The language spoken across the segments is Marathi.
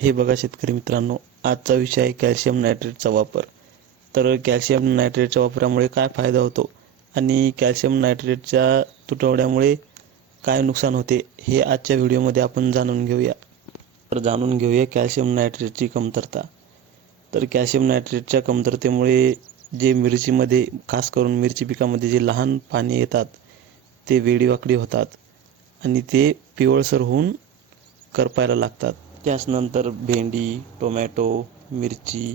हे बघा शेतकरी मित्रांनो आजचा विषय आहे कॅल्शियम नायट्रेटचा वापर. तर कॅल्शियम नायट्रेटच्या वापरामुळे काय फायदा होतो? आणि कॅल्शियम नायट्रेटच्या तुटवड्यामुळे काय नुकसान होते? हे आजच्या व्हिडिओमध्ये आपण जाणून घेऊया. तर जाणून घेऊया कॅल्शियम नायट्रेटची कमतरता. तर कॅल्शियम नायट्रेटच्या कमतरतेमुळे जे मिरचीमध्ये खास करून मिरची पिकामध्ये जे लहान पाने येतात ते वेडीवाकडी होतात आणि ते पिवळसर होऊन करपायला लागतात. त्याचनंतर भेंडी टोमॅटो मिरची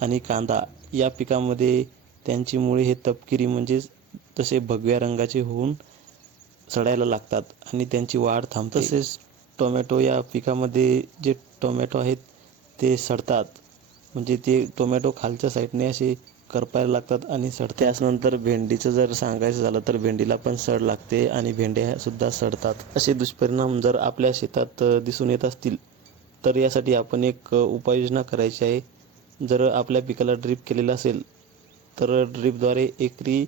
आणि कांदा या पिकामध्ये त्यांची मुळे हे तपकिरी म्हणजेच तसे भगव्या रंगाचे होऊन सडायला लागतात आणि त्यांची वाढ थांबते. तसेच टोमॅटो या पिकामध्ये जे टोमॅटो आहेत ते सडतात. म्हणजे ते टोमॅटो खालच्या साईडने असे करपायला लागतात आणि सड त्याचनंतर भेंडीचं जर सांगायचं झालं तर भेंडीला पण सड लागते आणि भेंड्या सुद्धा सडतात. असे दुष्परिणाम जर आपल्या शेतात दिसून येत असतील तर यासाठी आपण एक उपाययोजना करायची आहे. जर आपल्या पिकाला ड्रीप केलेलं असेल तर ड्रीपद्वारे एकरी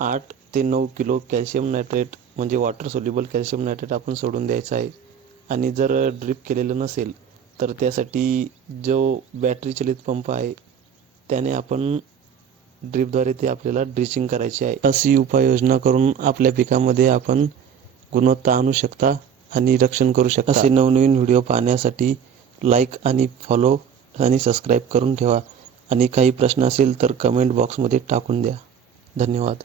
आठ ते नऊ किलो कॅल्शियम नायट्रेट म्हणजे वॉटर सोल्युबल कॅल्शियम नायट्रेट आपण सोडून द्यायचं आहे. आणि जर ड्रीप केलेलं नसेल तर त्यासाठी जो बॅटरी चलित पंप आहे त्याने आपण ड्रीपद्वारे ते आपल्याला ड्रिचिंग करायची आहे. अशी उपाययोजना करून आपल्या पिकामध्ये आपण गुणवत्ता आणू शकता. आणि रक्षण करू शकता. असे नवनवीन व्हिडिओ पाहण्यासाठी लाईक आणि फॉलो आणि सबस्क्राईब करून ठेवा. आणि काही प्रश्न असेल तर कमेंट बॉक्समध्ये टाकून द्या. धन्यवाद.